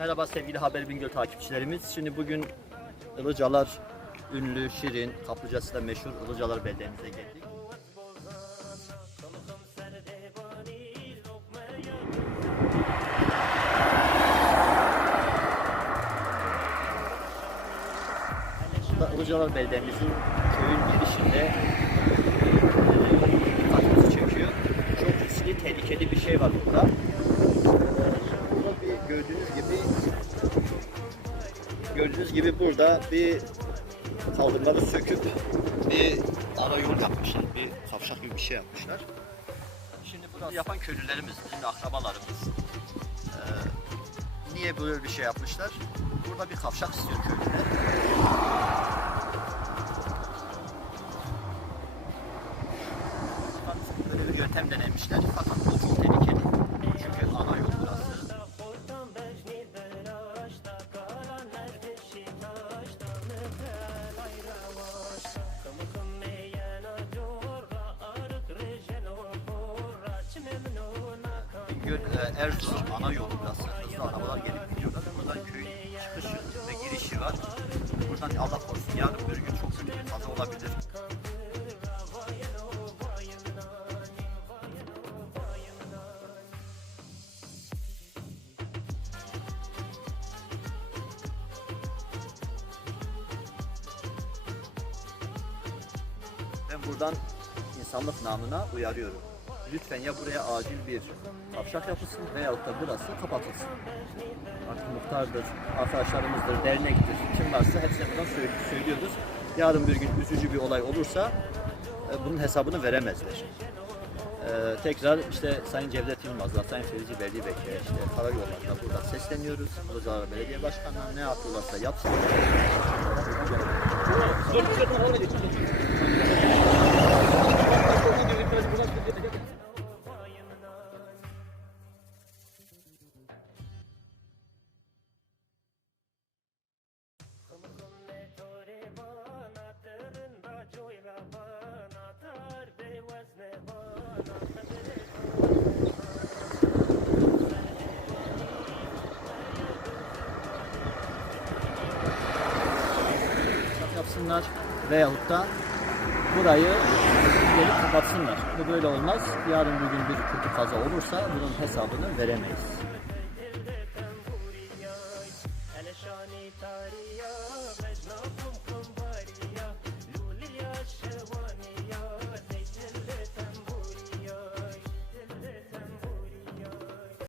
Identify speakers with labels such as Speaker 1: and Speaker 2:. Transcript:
Speaker 1: Merhaba sevgili Haber Bingöl takipçilerimiz. Şimdi bugün Ilıcalar ünlü, şirin, kaplıcası da meşhur Ilıcalar beldemize geldik. Burada Ilıcalar beldemizin köyün girişinde dikkatimizi çekiyor. Çok riskli, tehlikeli bir şey var burada. Burada bir gördüğünüz gibi gördüğünüz gibi burada bir kaldırımları söküp bir ara yol yapmışlar. Bir kavşak gibi bir şey yapmışlar. Şimdi bunu yapan köylülerimiz, bizim akrabalarımız. Ee, niye böyle bir şey yapmışlar? Burada bir kavşak istiyor köylüler. Böyle bir yöntem denemişler. Fakat bu Bingöl e, Erzurum ana yolu burası. Hızlı arabalar gelip gidiyorlar. Buradan köyün çıkışı ve girişi var. Buradan Allah korusun yarın bir gün çok kötü bir olabilir. Ben buradan insanlık namına uyarıyorum. Lütfen ya buraya acil bir kavşak yapılsın veyahut da burası kapatılsın. Artık muhtardır, arkadaşlarımızdır, dernektir, kim varsa hepsine buradan söylüyoruz. Yarın bir gün üzücü bir olay olursa e, bunun hesabını veremezler. E, tekrar işte Sayın Cevdet Yılmaz'la, Sayın Fevzi Veli Bekir'e, işte Karayollar'da buradan sesleniyoruz. Ilıcalar Belediye Başkanı'na ne yapıyorlarsa yapsın. Yapsınlar veyahut da burayı gelip kapatsınlar. Bu böyle olmaz. Yarın bir gün bir kötü kaza olursa bunun hesabını veremeyiz.